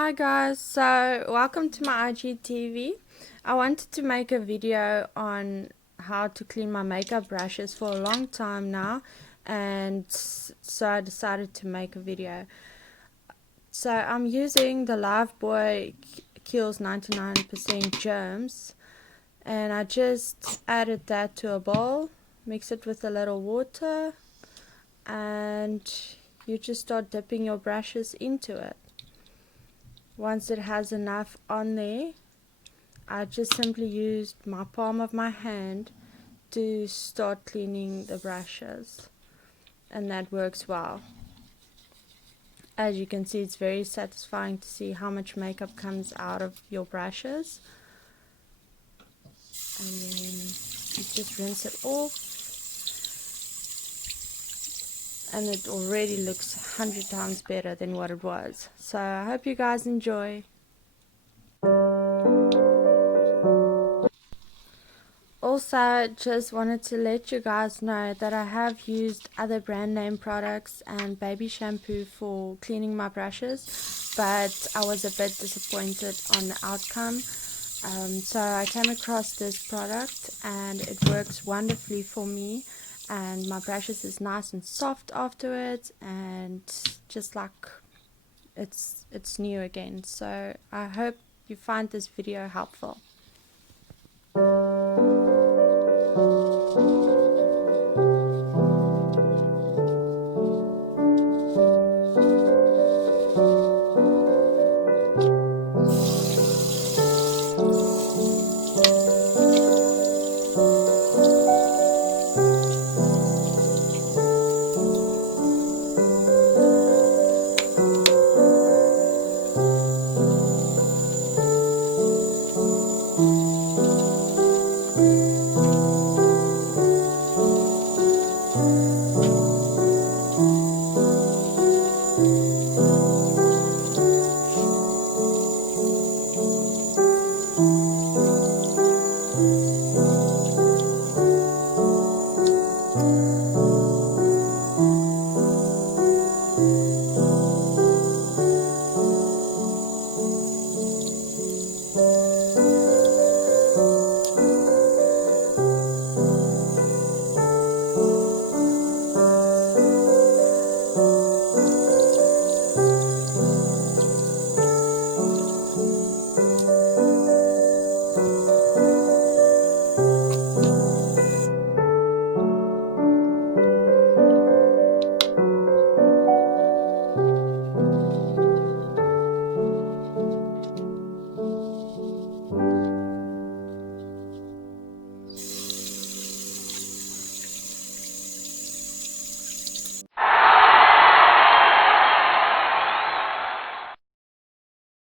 Hi guys, so welcome to my IGTV. I wanted to make a video on how to clean my makeup brushes for a long time now, and so I decided to make a video. So I'm using the Lifebuoy Kills 99% Germs, and I just added that to a bowl, mix it with a little water, and you just start dipping your brushes into it. Once it has enough on there, I just simply used my palm of my hand to start cleaning the brushes, and that works well. As you can see, it's very satisfying to see how much makeup comes out of your brushes, and then you just rinse it off, and it already looks 100 times better than what it was. So I hope you guys enjoy. Also, just wanted to let you guys know that I have used other brand name products and baby shampoo for cleaning my brushes, but I was a bit disappointed on the outcome. So I came across this product and it works wonderfully for me, and my brushes is nice and soft afterwards, and just like it's new again. So I hope you find this video helpful.